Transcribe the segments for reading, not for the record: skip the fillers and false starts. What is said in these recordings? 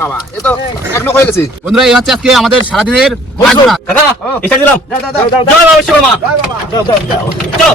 বাবা এ তো এক নখ হয়ে গেছে। বন্ধুরা এই হচ্ছে আজকে আমাদের সারাদিনের কাকা এটা দিলাম। জয় বাবা শিব মা। চল চল।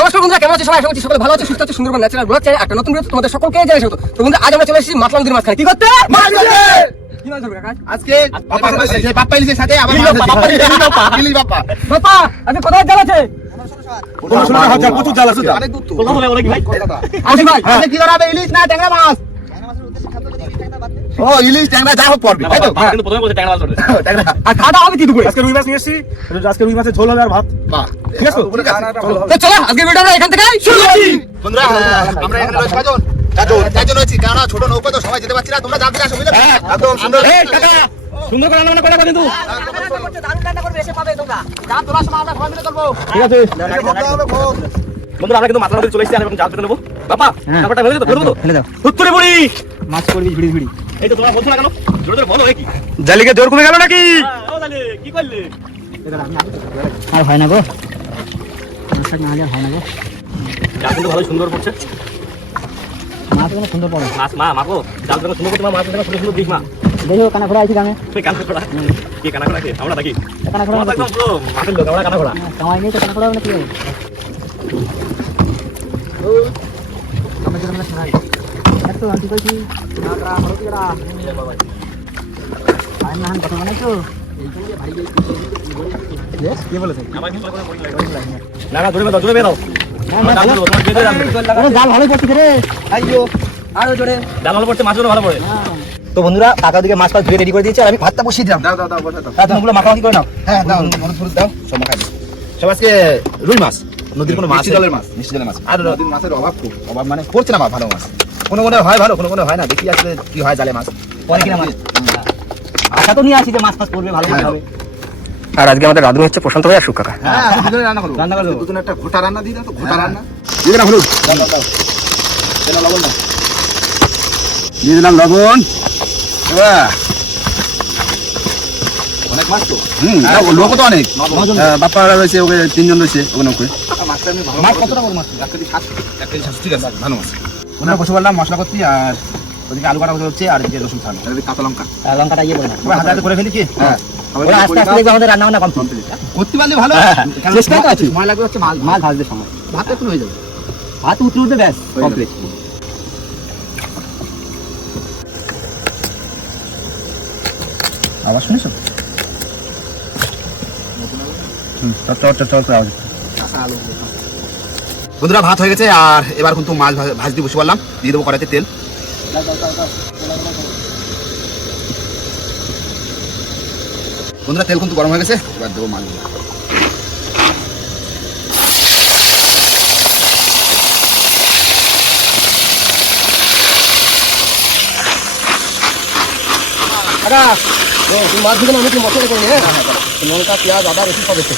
নমস্কার বন্ধুরা, কেমন আছে সবাই? আশা করছি সকলে ভালো আছে, সুস্থ আছে, সুন্দরবন ন্যাচারাল ব্লগ চ্যানেল একটা নতুন ভিডিও তোমাদের সকলকে জানাই স্বাগত। তো বন্ধুরা আজ আমরা চলে এসেছি মাতলা নদীর মাঝখানে। কি করতে? মাছ ধরতে। কি মাছ ধরবে কাকা? আজকে বাপ্পা ইলিশের সাথে আবার ইলিশ বাপ্পা। বাপ্পা আজকে কোথায় জাল আছে? প্রচুর জাল আছে, অনেক দূর তো। কলকাতা বলে কি ভাই? আসি ভাই। আজকে কি ধরা হবে? ইলিশ না ট্যাংরা মাছ? ও ইলিশ ট্যাংরা যা হোক পড়বে, তাই তো? কিন্তু প্রথমে বলতে ট্যাংরা মাছ ধরবে। ট্যাংরা আর খাওয়া দাওয়া হবে কি দুপুরে? আজকে রুই মাছ নিয়ে এসেছি, আজকে রুই মাছের ঝোল হবে আর ভাত। বাহ, ঠিক আছে? তো চলো আজকে ভিডিওটা আমরা এখান থেকে শুরু করছি। বন্ধুরা আমরা এখানে রয়েছি চারজন রয়েছি, কেননা ছোট নৌকা তো সবাই যেতে পারছি না, তোমরা জাল দিয়ে আসো বুঝলে? একদম সুন্দর। এই কাকা সুন্দর করে রান্না করে কিন্তু। ঠিক আছে। বন্ধুরা আমরা কিন্তু মাথা নদী চলে এসেছি আর এখন জাল পেতে নেবো। বাবা ব্যাপারটা হয়ে যেত ফেলে দেবো তো? ফেলে দাও। উত্তরে পড়ি। মাছ করবি ঝুড়ি ঝুড়ি। এই তো তোমরা বলছো না কেন? জোরে জোরে বলো কি? জালিকে জোর কমে গেল নাকি? ও জালে কি করলে? আর হয় না গো, মাছ না হলে হয় না গো। জাল কিন্তু ভালো সুন্দর পড়ছে। মাছ কোনো সুন্দর পড়ে। মাছ মা মাগো জাল কিন্তু সুন্দর করতে মাছ কিন্তু সুন্দর দিস মা। দেখো কানা ঘোড়া আইছি গানে। তুই কানা করা কি কানা করা কি আমরা নাকি? কানা ঘোড়া আমরা একদম পুরো মাছের লোক আমরা কানা করা। কামাই নেই তো কানা ঘোড়া মানে কি হবে? আমরা যেন না ছাড়াই। এত আন্টি কইছি না করা হলো কি করা? আই না হান কথা বানাইছো। এইখানে ভাই গেই কি বলেছে? আমার কিন্তু কোনো পড়ি লাগে না না জোরে দাও জোরে দাও। না জাল ভালো পড়ছে রে। আইয়ো আরো জোরে জাল ভালো পড়ছে মাছগুলো ভালো পড়ে। তো বন্ধুরা কাকা দিকে মাছ ধুয়ে রেডি করে দিয়েছে আর আমি ভাতটা বসিয়ে দিলাম। দাও দাও দাও বসা দাও। তোমরা মাখামাখি করে নাও। হ্যাঁ দাও, হলুদ দাও, সব মাখাই দাও। সব আজকে রুই মাছ, নদীর কোনো মাছ, মিষ্টি জলের মাছ। আর নদীর মাছের অভাব খুব, অভাব মানে পড়ছে না মাছ, ভালো মাছ। কোনো হয় ভালো, কোনো হয় না। দেখি আসলে কি হয় জালে মাছ। পরে কিনা মাছ আশা তো নিয়ে আসি যে মাছ ফাছ পড়বে, ভালো হ্যাঁ। হবে। আর আজকে আমাদের রাঁধুনি হচ্ছে প্রশান্ত ভাই আর সুখ কাকা। হ্যাঁ আজকে দুজনে রান্না করবো। রান্না করবো। দুজনে একটা ঘোটা রান্না দিয়ে দাও তো, ঘোটা রান্না। দিয়ে দিলাম হলুদ। দাও দাও দাও। দিলাম লবণ দাও। দিয়ে দিলাম লবণ। বাহ, অনেক মাছ তো। লোকও তো অনেক। বাপ্পা রয়েছে, ওকে 3 জন রয়েছে ওখানে। ওকে মাছ কতটা বড় মাছ? 1 কেজি 700। ঠিক আছে, ভালো মাছ। ওখানে বসে বললাম মশলা করছি, আর ওদিকে আলু কাটা হচ্ছে, আর এদিকে রসুন ছাড়ানো, আর এদিকে কাঁচা লঙ্কা। লঙ্কাটা ইয়ে করে না। এবার হাতে হাতে করে ফেলি কি? হ্যাঁ, ওরা আস্তে আস্তে দেখবে আমাদের রান্না বান্না কমপ্লিট। করতে পারলে ভালো। চেষ্টা তো আছে। সময় লাগবে হচ্ছে মাছ ভাজতে সময়। ভাত এখন হয়ে যাবে। ভাত উঠতে ব্যাস কমপ্লিট। আবার শুনেছো? বন্ধুরা ভাত হয়ে গেছে, আর এবার কিন্তু মাছ ভাজতে বসে পড়লাম। দিয়ে দেবো কড়াইতে তেল। বন্ধুরা তেল কিন্তু গরম হয়ে গেছে, এবার দেবো মাছ। তুমি মাছ দিকে আমি মশলা করে নিয়ে লঙ্কা পেঁয়াজ আদা রসুন সব এসে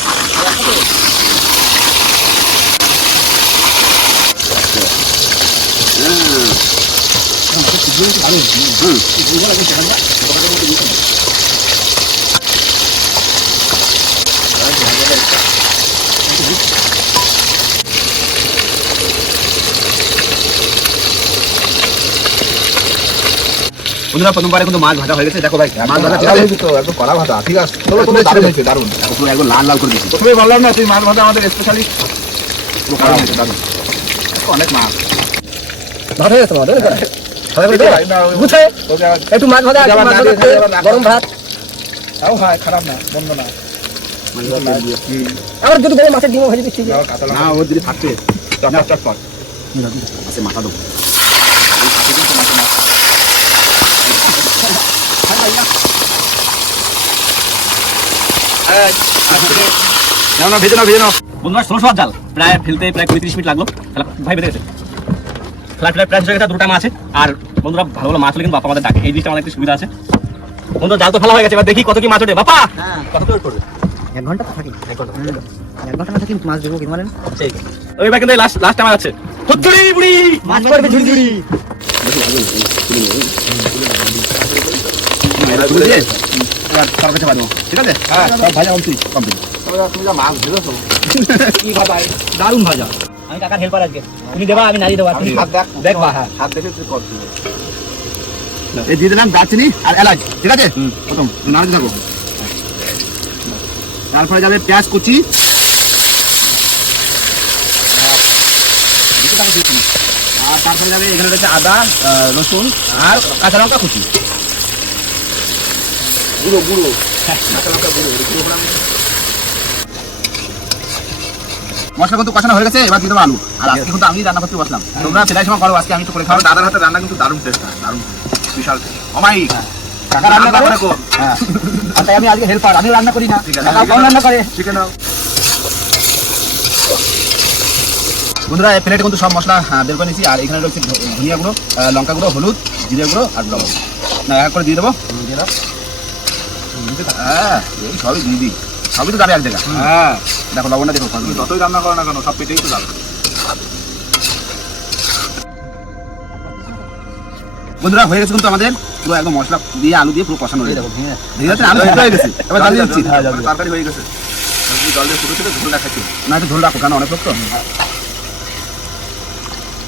বন্ধুরা প্রথমবারে কিন্তু মাছ ভাজা হয়ে গেছে। দেখো ভাই মাছ ভাজা ঠিক আছে তো, একদম কড়া ভাজা ঠিক আছে। দারুণ হয়েছে, দারুণ। এখন একদম লাল লাল করে দিচ্ছি। প্রথমে বললাম না তুই মাছ ভাজা আমাদের স্পেশালিস্ট। দারুণ, অনেক মাছ ভাত হয়ে গেছে আমাদের বুঝে একটু মাছ ভাজা গরম ভাত। তাও হয়, খারাপ না, বন্ধ না। আবার যদি বলে মাছের ডিমও ভেজে দিচ্ছি। না ওর দিদি থাকছে চটপট আছে মাথা দেবো। ভেজে নাও। বন্ধুরা 1600 জাল প্রায় ফেলতে প্রায় 20-30 মিনিট লাগলো। তাহলে ভাই বেঁধে গেছে। ফ্লাইট প্রাইস হয়ে গেছে, দুটো মাছ আছে। আর বন্ধুরা ভালো ভালো মাছ হলে কিন্তু বাপা আমাদের ডাকে, এই জিনিসটা আমাদের একটু সুবিধা আছে। বন্ধুরা জাল তো ফেলা হয়ে গেছে, এবার দেখি কত কি মাছ ওঠে। বাপা কত কি করবে? 1 ঘন্টা তো থাকি। 1 ঘন্টা না থাকি মাছ দেবো কি বলেন? ঠিক ওইবার কিন্তু লাস্ট টাইম আছে হুচ্চুড়ি বুড়ি মাছ পড়বে ঝুড়ি ঝুড়ি। ঠিক আছে, হ্যাঁ সব ভাজা কমপ্লিট। তুমি যা মাছ ধরেছো কি ভাজা? দারুণ ভাজা। আমি কাকার হেল্পার আজকে। তুমি দেবা আমি নাড়ি দেবো। তুমি হাত দেখ, দেখবা। হ্যাঁ হাত দেখে তুই কর। এই দিয়ে দিলাম দারচিনি আর এলাচ, ঠিক আছে? প্রথম নাড়তে থাকো। তারপরে যাবে পেঁয়াজ কুচি, আর তারপরে যাবে এখানে রয়েছে আদা, রসুন আর কাঁচা লঙ্কা কুচি। গুঁড়ো গুঁড়ো, কাঁচা লঙ্কা গুঁড়ো, মশলা কিন্তু কষানো হয়ে গেছে, এবার দিয়ে দেবো আলু। আর আজকে কিন্তু আমি রান্না করতে বসলাম, তোমরা প্রায় সময় করো, আজকে আমি তো করে খাবো। দাদার হাতে রান্না কিন্তু দারুণ টেস্ট, দারুণ বিশাল অমাই কাকা রান্না করে। হ্যাঁ আর তাই আমি আজকে হেল্পার, আমি রান্না করি না, কাকা কম রান্না করে। চিকেন বন্ধুরা এই প্লেটে কিন্তু সব মশলা বের করে নিয়েছি। আর এখানে রয়েছে ধনিয়া গুঁড়ো, লঙ্কা গুঁড়ো, হলুদ, জিরে গুঁড়ো আর লবণ। না এক করে দিয়ে দেবো। হ্যাঁ এই সবই দিয়ে দিই, সবই তো যাবে এক জায়গা। হ্যাঁ দেখো লবণটা দেখো, যতই রান্না করো না কেন সব পেটেই তো যাবে। বন্ধুরা হয়ে গেছে কিন্তু আমাদের পুরো একদম মশলা দিয়ে আলু দিয়ে পুরো কষানো হয়ে যাবে। আলু সিদ্ধ হয়ে গেছে, এবার জল দিয়ে দিচ্ছি। তরকারি হয়ে গেছে, জল দিয়ে ফুটে ঝোল রাখাচ্ছি না, একটু ঝোল রাখো কেন অনেক লোক তো।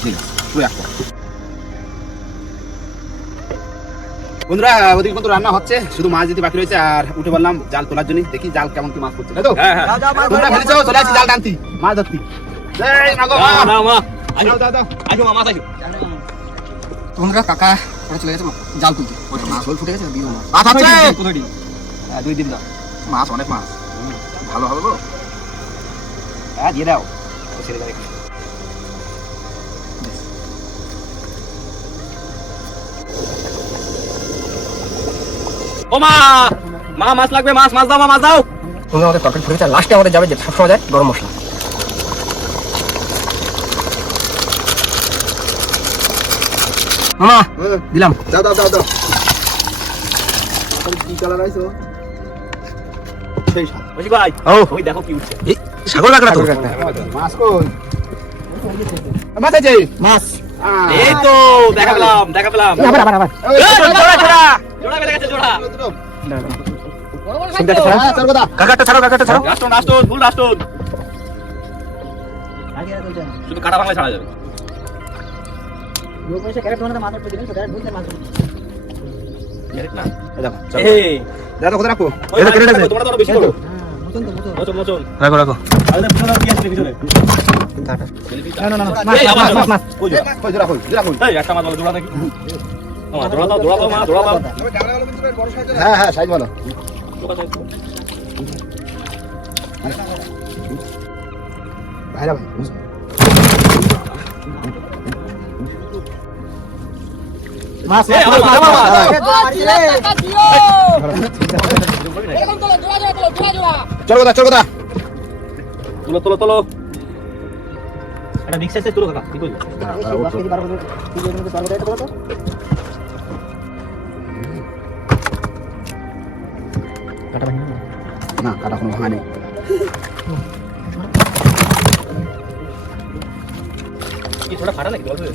ঠিক আছে তুই এক কর। বন্ধুরা ওদিকে কিন্তু রান্না হচ্ছে, শুধু মাছ দিতে বাকি রয়েছে। আর উঠে বললাম জাল তোলার জন্য, দেখি জাল কেমন কি মাছ করছে, তাই তো? তোমরা ফেলেছো, চলে আসছি জাল টানতি, মাছ ধরতি। এই মাগো মা, দাও মা, দাও দাও দাও। আসো মা, মাছ আসো। তোমরা কাকা ওরা চলে গেছে জাল তুলতে। ওটা মাছ হল ফুটে গেছে দিও মাছ। মাছ হচ্ছে কোথায়? 2 দিন দাও। মাছ, অনেক মাছ, ভালো হবে গো। হ্যাঁ দিয়ে দাও, ছেড়ে দাও। ও মা, মা মাছ লাগবে, মাছ দাও মা, মাছ দাও। তুমি আমাদের তরকারি ফুটে গেছে, লাস্টে আমাদের যাবে যে সবসময় যায় গরম মশলা। মামা দিলাম। দাও দাও দাও দাও। কি কালার আইছো? সেই সাত। বুঝি ভাই, ও ওই দেখো কি উঠছে। এই সাগর কাঁকড়া তো। মাছ কই? মাছ আছে, মাছ। এই তো দেখা পেলাম। আবার জোড়া বেড়ে গেছে, জোড়া। কাকাটা ছাড়ো। রাষ্ট্রন, ফুল রাষ্ট্রন। শুধু কাটা বাংলায় ছাড়া যাবে। এই, দাদা কোথায় রাখো? ওই এটা কেটে গেছে। তোমরা তো আরো বেশি করো। মোচন। রাখো। আরে পিছনে কি আছে পিছনে? না এই, আবার জোড়া। মাছ। কই জোড়া? কই জোড়া কই? জোড়া কই? এই একটা মাছ বলো, জোড়া নাকি? মা জোড়া দাও মা, জোড়া দাও। হ্যাঁ হ্যাঁ সাইজ ভালো। ভাইরা ভাই মাছ এই, আমার মাছ, আমার মাছ। চলো কথা তোলো। একটা মিক্স আছে, তোলো কাকা। কি কইছো? না কাটা কোনো ভাঙা নেই। কি ছোটা ফাটা নাকি বলছো?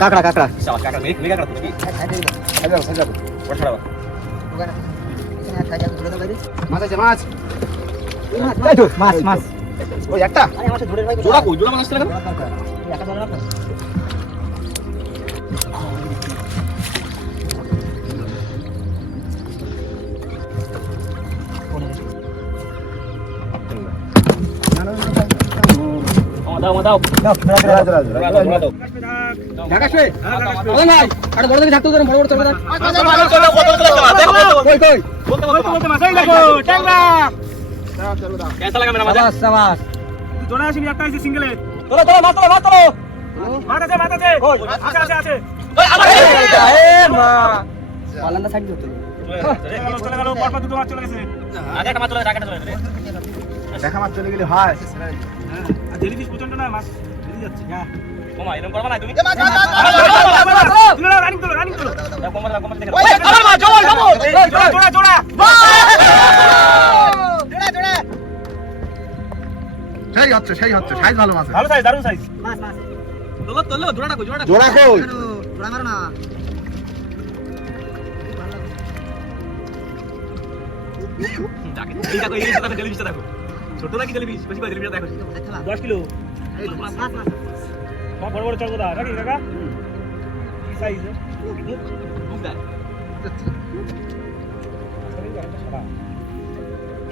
কাকড়া শাবাশ কাকা, মেঘা কাকা তুমি কি? সাজাবো ওটা ছাড়াবা। মাছ আছে মাছ। মাছ। ওই একটা জোড়া কই? জোড়া মাছ আসছে না কেন? দাও। দাও। ঢাকা শুয়ে ওই ভাই আরে বড় দেখে থাকতো বড় চলবে না। कैसा लगा मेरा मजा? সাবাস জোড়া আসিনি, একটা আছে সিঙ্গেলে। তোলো মাছ তোলো মাছ আছে। আছে। পালান্দা সাইড দিও। চলে গেল, পরপর দুটো মাছ চলে গেছে। আগে একটা মাছ চলে, আগে একটা চলে। দেখা মাছ চলে গেলে হয়। আর জেলিফিশ প্রচন্ড না মাছ। তুই যাচ্ছে ওমা এরকম করবা না তুমি এ মাছ মাছ মাছ তুলে নাও রানিং তোলো দাও, কম দাও, দেখে ওই আমার মা জবল জবল জোড়া জোড়া সেই হচ্ছে সাইজ ভালো মাছ ভালো সাইজ দারুণ সাইজ তোলো তোলো জোড়াটা কই জোড়াটা জোড়া কই ডাকে এই দেখো এই দেখো জেলিফিশটা দেখো ছোট নাকি জেলিফিশ বেশি করে জেলিফিশটা দেখো 10 কিলো সব বড় বড় চড়গদা নাকি কাকা কি সাইজ বুঝদা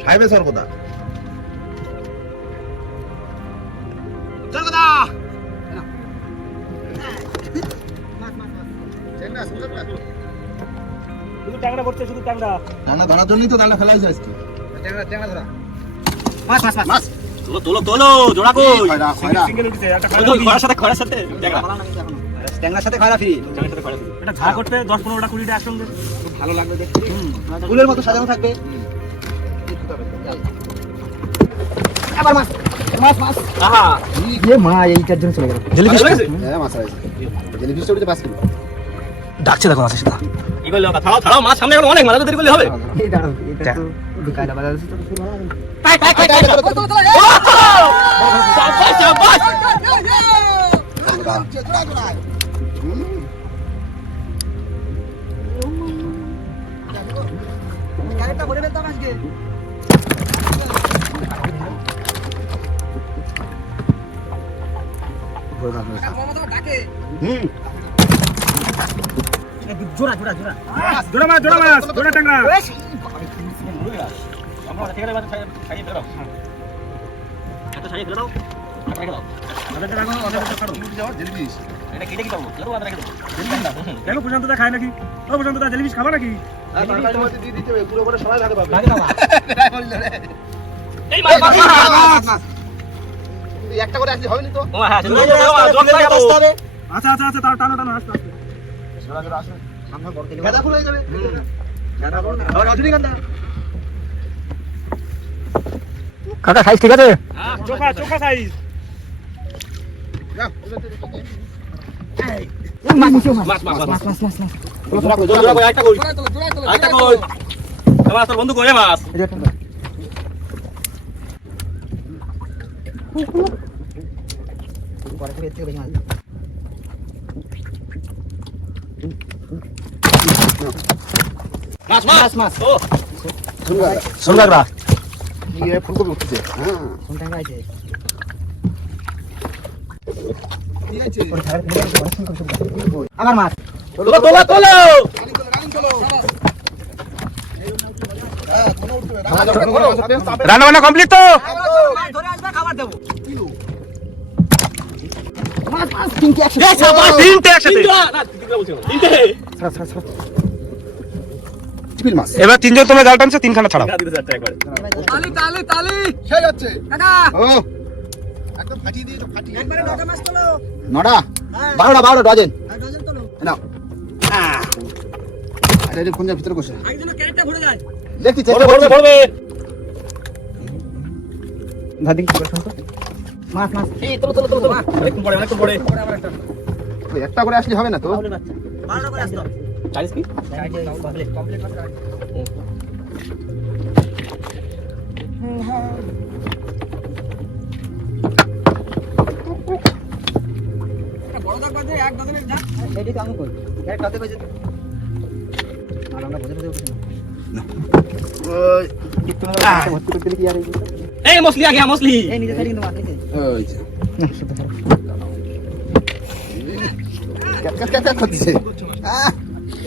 সাহেবের সর্বদা চল কথা শুধু টাংরা পড়ছে শুধু টাংরা রান্না ধরার জন্যই তো রান্না ফেলাই যায় আজকে মাছ তোলো তোলো তোলো জোড়া কই খয়রা সিঙ্গেল উঠছে একটা ওই খড়ার সাথে দেখা ট্যাংরার সাথে খয়রা ফ্রি জামার সাথে খড়া এটা ঝা করতে 10-15টা 20টা একসঙ্গে ভালো লাগবে দেখতে ফুলের মতো সাজানো থাকবে আবার মাছ মাছ মাছ আহা এ মা এইটার জন্য চলে গেল জেলিফিশ হ্যাঁ মাছ আছে জেলিফিশটা উঠে 5 কিলো ডাকছে দেখো মাছের সাথে কি করলে কথা ছাড়াও মাছ সামনে এখন অনেক মাছ দেরি করলে হবে এই দাঁড়াও এটা তো বিকাইলা বাজার আছে তো শুরু হবে শাবাশ শাবাশ ক্যারেটটা ভরে ফেলতাম আজকে জোড়া জোড়া জোড়া জোড়া মাছ জোড়া টাংরা আমরা ঠিক আছে বাজে ছাড়িয়ে ফেলে দাও এটা ছাড়িয়ে ফেলে দাও আর রেখে দাও ওদেরটা ছাড়ো জেলিফিশ এটা কেটে কি করবো চলো আমরা রেখে দাও দেখো প্রশান্ত দা খায় নাকি ও প্রশান্ত দা জেলিফিশ খাবা নাকি তরকারির মধ্যে দিয়ে দিতে হবে পুরো করে সবাই ভাগে পাবে লাগে না মা এই মাছ মাছ মাছ একটা করে আসলে হবে না তো ও হ্যাঁ জল লাগে তো আচ্ছা আচ্ছা আচ্ছা টানো টানো আস্তে আস্তে জোড়া জোড়া আসো সামনে বড় থেকে গাদা ফুল হয়ে যাবে গাদা ফুল আর রজনীগন্ধা কাকা সাইজ ঠিক আছে চোখা সাইজ যাও মাছ মাছ মাছ মাছ মাছ মাছ মাছ মাছ জোড়া কই জোড়া কই একটা কই একটা কই আমার তোর বন্ধু কই মাছ মাছ মাছ মাছ ও সুন্দররা ये ফুলকপি উঠছে হ্যাঁ কোনটা আছে ঠিক আছে আমার মাছ তোলো তোলো তোলো রান্না বান্না কমপ্লিট তো ধরে আসবে খাবার দেব মাছ মাছ তিনটে একসাথে তিনটে একসাথে না তিনটা বলছি তিনটে চিপিল মাছ এবার তিনজন তোমরা জাল টানছো তিনখানা ছাড়াও দিতে চারটা একবার তালি তালি তালি সেই হচ্ছে কাকা ও একদম ফাটিয়ে দিয়েছো ফাটিয়ে একবারে নটা মাছ তোলো নটা 12টা ডজন আর ডজন তোলো নাও আরে এটা কোন ভিতরে বসে আগে যেন ক্যারেটটা ভরে যায় দেখি পড়বে পড়বে পড়বে দাদি কি করছ তো মাছ মাছ এই তোলো তোলো তোলো অনেকক্ষণ পড়ে অনেকক্ষণ পড়ে আবার একটা একটা করে আসলে হবে না তো 12টা করে আসতো চাইনিজ কি কমপ্লিট কমপ্লিট করে বড় দাগ বাজে এক ডজনের যা এটাই তো আমি কই এক কাতে বাজে আর আমরা বুঝে বুঝে উঠছি না ওই একটু না ভর্তি করতে কি আর এই মছলি আগে মছলি এই নিজে সাইড কিন্তু মাছ নিছে ওই যে ক্যাট ক্যাট ক্যাট করতেছে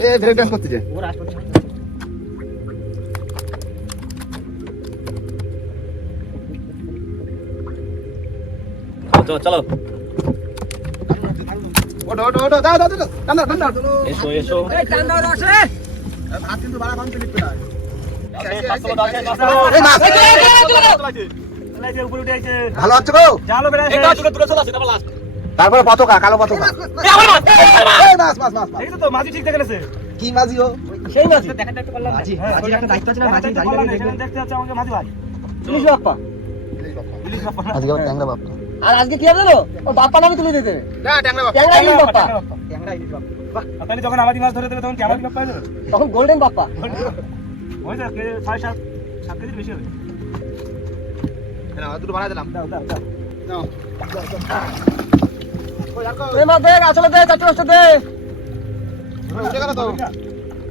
এ ব্রেক ডান্স করতেছে ওর আসছে চলো চলো ওটো ওটো ওটো দাও দাও দাও টানা টানা এসো এসো এই টান দাও আসে হাত কিন্তু বাড়া কম ক্লিক করে এই মাছ লাইটের উপরে উঠে আইছে ভালো আছে গো জালও বেড়ে এটা আছে দূরে দূরে চলে আসে তারপর লাস্ট তারপরে পতাকা কালো পতাকা এই আমার মাছ এই মাছ মাছ মাছ মাছ। এই তো মাঝি ঠিক দেখে গেছে কি মাঝি ও সেই মাছ দেখাটা একটু করলাম মাঝি হ্যাঁ, মাঝির একটা দায়িত্ব আছে না মাঝি দেখতে জানি দেখতে হচ্ছে আমাকে মাঝি ভাই পুলিশ বাপ্পা ইলিশ বাপ্পা না। আজকে আবার ট্যাংরা বাপ আর আজকে কি হবে জানো? ও বাপ্পা নামে তুলে দিতে হবে। ট্যাংরা ইলিশ বাপ্পা। আর তাহলে যখন আমাদের মাছ ধরে দেবে তখন কি আমাদের বাপ্পা হয়ে যাবে? তখন গোল্ডেন বাপ্পা। ওই যে 6-7 কেজির বেশি হবে। দুটো বানাই দিলাম। দাও দাও দাও। এই মাছ দে, আসলে দে, 4টা 5টা দে। উঠে গেল তো।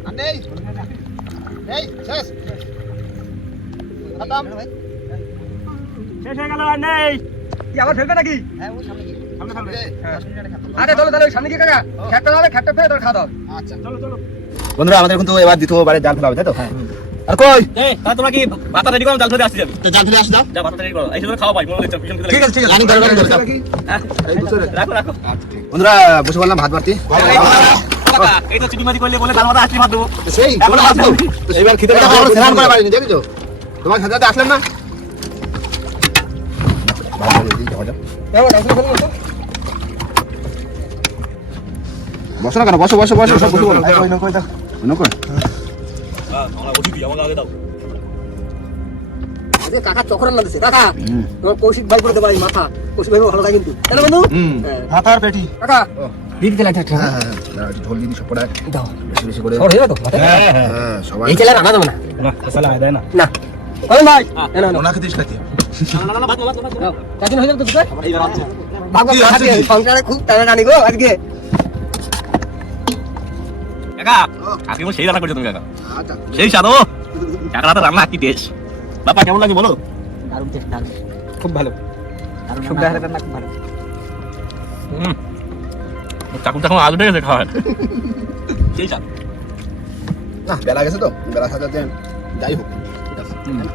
আর নেই। এই শেষ। খতম। শেষ হয়ে গেল আর নেই। কি আবার ফেলবে নাকি? সামনে ফেলবে। আরে চলো তাহলে সামনে কি কাকা? খ্যাটটা হবে, খ্যাটটা ফেলে তোর খাওয়া দাও। আচ্ছা চলো চলো। বন্ধুরা আমাদের কিন্তু এবার দ্বিতীয়বারে জাল ফেলা হবে তাই তো? হ্যাঁ। আর কই? এই তাহলে তোমরা কি ভাতা রেডি করো, জাল ধরে আসতে যাবে। তো জাল ফেলে আসি দাও। যা ভাতা রেডি করো, এই সময় খাওয়া পাই মনে হচ্ছে পিছন থেকে ঠিক আছে ঠিক আছে। রানিং ধরে দাও। হ্যাঁ, এই বসে রাখো রাখো। বন্ধুরা বসে বললাম ভাত বাড়তি। কাকা, এই তো চিটিমাটি করলে বলে তার মাথা আসলে মার দেবো। সেই এখন ভাত দাও। এইবার খেতে পারবো আমরা স্নান করে পারিনি দেখেছো? তোমার সাথে আসলেন না? বসো না কেন বসো বসো বসো সব বসো বলো হ্যাঁ, আমরা অতিথি, আমাকে আগে দাও। আরে কাকা চক্রান না দিছে কাকা। তোমার কৌশিক ভাই করে দেবা এই মাথা। কৌশিক ভাই ভালো লাগে কিন্তু। তাই না বন্ধু? হ্যাঁ। ভাতার পেটি কাকা দিদি দিলা একটা। হ্যাঁ হ্যাঁ ঝোল দিন সব পড়া দাও। বেশি বেশি করে সর হয়ে গেল তো? হ্যাঁ সবাই এই চেলা রান্না যাবে না। না মশলা আয় দেয় না। না। ওই ভাই। না না না। ওনাকে দিস নাকি না, না, না, না, ভাত নাও, ভাত নাও, ভাত নাও। কাজিন হয়ে যাবে তো তোর? এইবার আসছে। ভাগবা কি আছে খাবি কি? সংসারে খুব টানা টানি গো আজকে। কাকা, আজকে আমার সেই রান্না করছো তুমি কাকা। আচ্ছা সেই স্বাদ ও। কাকার হাতে রান্না কি টেস্ট। বাবা কেমন লাগে বলো? দারুণ টেস্ট দারুণ। খুব ভালো। শুকনা হাতে রান্না খুব ভালো। চাকুর চাকুর আলু ঢেকেছে খাওয়ার। সেই স্বাদ। না বেলা গেছে তো বেলা সাথে যাই হোক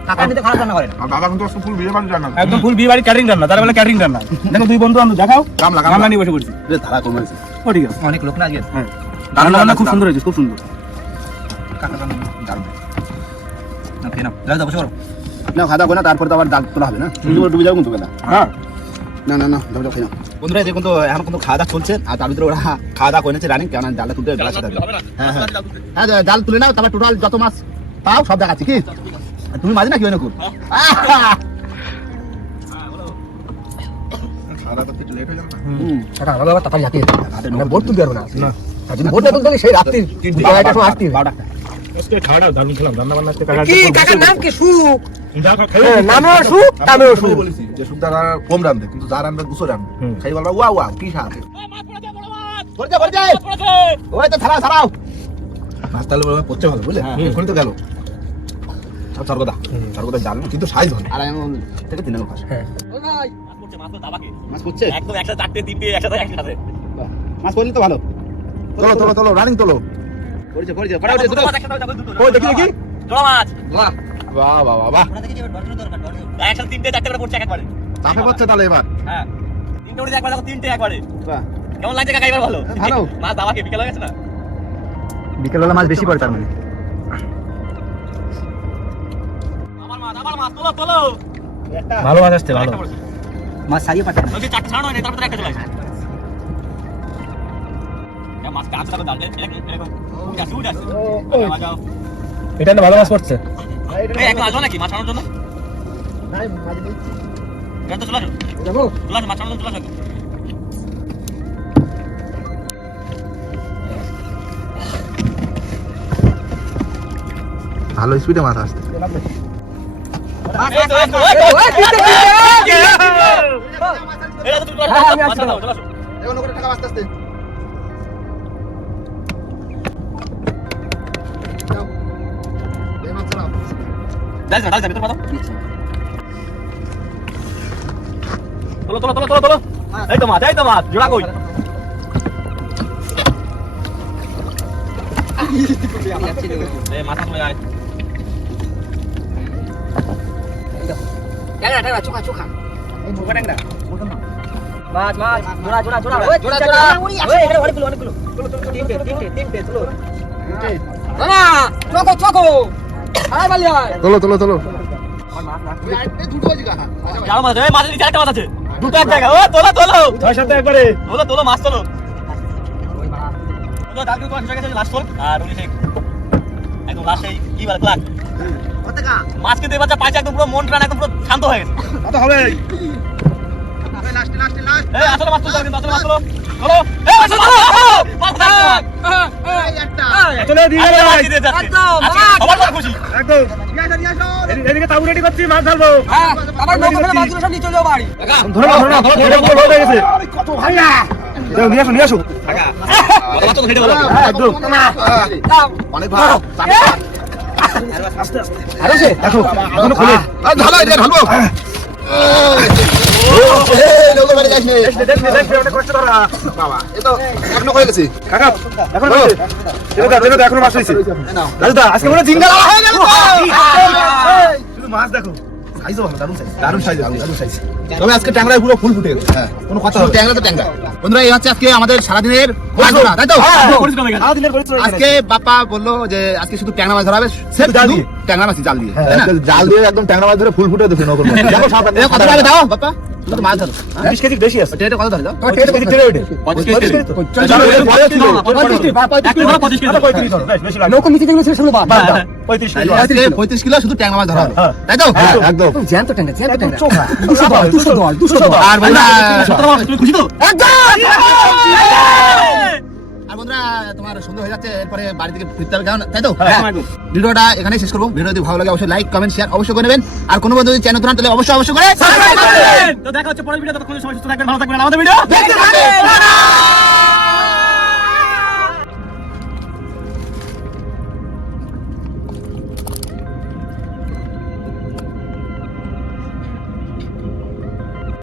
কাকা নিতে খারাপ রান্না করে না। আর বাবা কিন্তু ফুল বিয়ে বান জানা একদম ফুল বিয়ে বাড়ি ক্যাটারিং রান্না, তার বেলা ক্যাটারিং রান্না। দেখো দুই বন্ধু আমরা দেখাও। কামলা রান্না নিয়ে বসে পড়ছি। রে ধারা কমেছে ও ঠিক আছে। অনেক লোক না আজকে। হ্যাঁ। রান্না রান্না খুব সুন্দর হয়েছে, খুব সুন্দর। কাকা রান্না দারুণ না কেন? যাও যাও বসে করো। না খাওয়া দাওয়া না তারপরে তো আবার ডাল তোলা হবে না তুমি ডুবে যাও কিন্তু বেলা হ্যাঁ। না না না যাও যাও খেয়ে নাও বন্ধুরা দেখুন তো এখন কিন্তু খাওয়া দাওয়া চলছে আর তার ভিতরে ওরা খাওয়া দাওয়া করে নিচ্ছে রানিং কেন ডালটা তুলতে বেলা সাথে হবে না। হ্যাঁ হ্যাঁ হ্যাঁ ডাল তুলে নাও তারপর টোটাল যত মাছ পাও সব দেখাচ্ছি কি তুমি মাঝে না কি হয় না খুব কাকা আমাকে আবার তাড়াতাড়ি হাতে আমরা বোট তুলতে পারবো না। যদি বোটটা তুলতে হলে সেই রাত্রি 12টার সময় আসতে হবে। আজকে খাওয়াটা দারুণ খেলাম, রান্না বান্না আজকে কাকা। কি কাকার নাম কি সুখ? যাও খাও, খেয়ে হ্যাঁ, নামেও সুখ কামেও সুখ। বলেছি যে সুবিধা কম রান্ধে কিন্তু যা রান্ধে দুশো রান্ধে হুম। সেই বলবা ওয়া ওয়া কি স্বাদ মাছ পড়েছে, বড় মাছ। পড়ছে পড়ছে পড়েছে। ওই তো ছাড়াও ছাড়াও মাছ তাহলে পড়ছে ভালো বুঝলে এখনই তো গেল সব সর্বদা জাল কিন্তু সাইজ ভালো আর এমন থেকে 3 নম্বর পাশে ও ভাই মাছ পড়ছে, মাছ তো দাবাকে। মাছ পড়ছে একদম একসাথে 4টে 3টে একসাথে একসাথে। মাছ পড়লে তো ভালো তোলো তোলো তোলো রানিং তোলো পড়ছে পড়ছে পড়া উঠে দুটো মাছ একসাথে যাবে, দুটো। ওই দেখি দেখি জোড়া মাছ। বাহ বাহ বাহ বাহ বাহ একসাথে 3টে 4টে করে পড়ছে একবারে। চাপে পড়ছে তাহলে এবার হ্যাঁ। 3টে উড়ে একবার দেখো, 3টে একবারে। বাহ কেমন লাগছে কাকা এবার ভালো? ভালো। মাছ দাবাকে বিকেল হয়ে গেছে না? বিকেলবেলা মাছ বেশি পড়ে তার মানে আমার মাছ তোলো তোলো। ভালো মাছ আসছে, ভালো। একটা পড়ছে। মাছ সারিয়ে পাঠান। বলছি 4টে ছাড়ানো হয়নি, তারপরে একটা চলে আসে। মাছ কাঁচা থাকবে দাঁড়াবে, এরকম উঠে আসছে, উঠে আসছে। যাও। এটা না ভালো মাছ পড়ছে। এই একটু আসো নাকি মাছ ছাড়ানোর জন্য? এটা তো চলে আসো, যাবো চলে আসো, মাছ ছাড়ানোর জন্য চলে আসো। ভালো স্পিডে মাছ আসছে এই তো, এই তো, এই তো। এটা তো তুমি চলে আসো, হ্যাঁ, আমি আসছি। মাছ ছাড়াও, চলে আসো। এখন ওখানে টাকা আস্তে আস্তে যাইস না, যাইস না, ভিতর পাঠাও। তোলো, তোলো, তোলো, তোলো, তোলো। এই তো মাছ, এই তো মাছ, জোড়া কই? এই মাথা তুলে আয়। ট্যাংরা ট্যাংরা চোখা চোখা এই চোখা ট্যাংরা মাছ মাছ জোড়া জোড়া জোড়া ওই জোড়া জোড়া ওই এখানে অনেকগুলো অনেকগুলো তিনটে তুলো মামা চোখো চোখো আয় বালি আয় তোলো তোলো তোলো যাও মাছ, এই মাছের নিচে একটা মাছ আছে। দুটো এক জায়গায়, ও তোলো, তোলো। 6-7 একবারে। তোলো, তোলো, মাছ তোলো। তোলো, ডাল দিয়ে তোমার হিসেবে গেছে, লাস্ট তোল। আর ওই সেই একদম লাস্ট এই কি বলে ক্লাক। মাছ কিন্তু এবার যা পাইছে একদম পুরো মন প্রাণ একদম পুরো শান্ত হয়ে গেছে। কত হবে লাস্টে লাস্টে লাস্ট এই আসলে মাছ তুলতে হবে কিন্তু, আসলে মাছ তুলো। চলো। এই মাছ তুলো। মাছ তুলো। এই একটা আসলে দিয়ে আজকে দে মাছ ভাই। দিয়ে দে আজকে। একদম, আজকে মাছ। সবার বড় খুশি। একদম নিয়ে আসো এদিকে তাবু রেডি করছি, মাছ ধরবো। হ্যাঁ, আবার নৌকো ফেলে মাছগুলো সব নিয়ে চলে যাও বাড়ি। ধরো না, ধরো না, ধরো, ধরো, ধরো, হয়ে গেছে। কত ভাইয়া যাও, নিয়ে আসো, নিয়ে আসো। বড় মাছ তো ধরে বলো। হ্যাঁ, একদম। দাও। অনেক ভালো আরো সে, দেখো, এখনো খোলে। ঢালো এটা ঢালবো দেখবে, দেখবে, অনেক কষ্ট ধরা। বাবা এ তো এখনো হয়ে গেছে কাকা, এখনো হয়েছে। দেখো, দেখো, এখনো মাছ হয়েছে। রাজুদা, আজকে মনে হয় জিঙ্গালা হয়ে গেল তো। শুধু মাছ দেখো। সাইজও ভালো, দারুণ সাইজ। দারুণ সাইজ দারুণ সাইজ তবে আজকে ট্যাংরায় পুরো ফুল ফুটে গেছে হ্যাঁ কোনো কথা হবে ট্যাংরা তো ট্যাংরা বন্ধুরা এই হচ্ছে আজকে আমাদের সারাদিনের মাছধরা, তাই তো পরিশ্রম হয়ে গেছে। সারাদিনের পরিশ্রম এখানে। আজকে বাপ্পা বললো যে আজকে শুধু ট্যাংরা মাছ ধরা হবে শুধু জাল দিয়ে। ট্যাংরা মাছ জাল দিয়ে জাল দিয়ে একদম ট্যাংরা মাছ ধরে ফুল ফুটে দেখে নকল মাছ। দেখো সাপ এ কত টাকা দাও বাপ্পা তুমি তো মাছ ধরো 20 কেজির বেশি আছে। টেটে কত ধরে দাও তোমার টেট কেজি টেরে ওঠে। 25 কেজি। চলো, এর পরে ছিল। 35 কেজি। 35 কেজি। 35 ধরো, বেশ, বেশি লাগে। নৌকো নিচে যেগুলো ছিল সেগুলো বাদ। বাদ দাও, 35 কেজি। 35 কিলো শুধু ট্যাংরা মাছ ধরা হবে হ্যাঁ। তাই তো হ্যাঁ একদম জ্যান্ত ট্যাংরা, জ্যান্ত ট্যাংরা। চোখা। 200 দল, 200 দল। আর বন্ধুরা তুমি খুশি তো? আর বন্ধুরা তোমার সন্ধ্যা হয়ে যাচ্ছে এরপরে বাড়ি থেকে ফিরতে হবে কেমন তাই তো হ্যাঁ, একদম। ভিডিওটা এখানেই শেষ করবো ভিডিও যদি ভালো লাগে অবশ্যই লাইক কমেন্ট শেয়ার অবশ্যই করে নেবেন আর কোনো বন্ধু যদি চ্যানেল নতুন তাহলে অবশ্যই অবশ্যই করে তো দেখা হচ্ছে পরের ভিডিও, ততক্ষণ সবাই সুস্থ থাকবেন, ভালো থাকবেন, আর আমাদের ভিডিও দেখতে থাকবেন।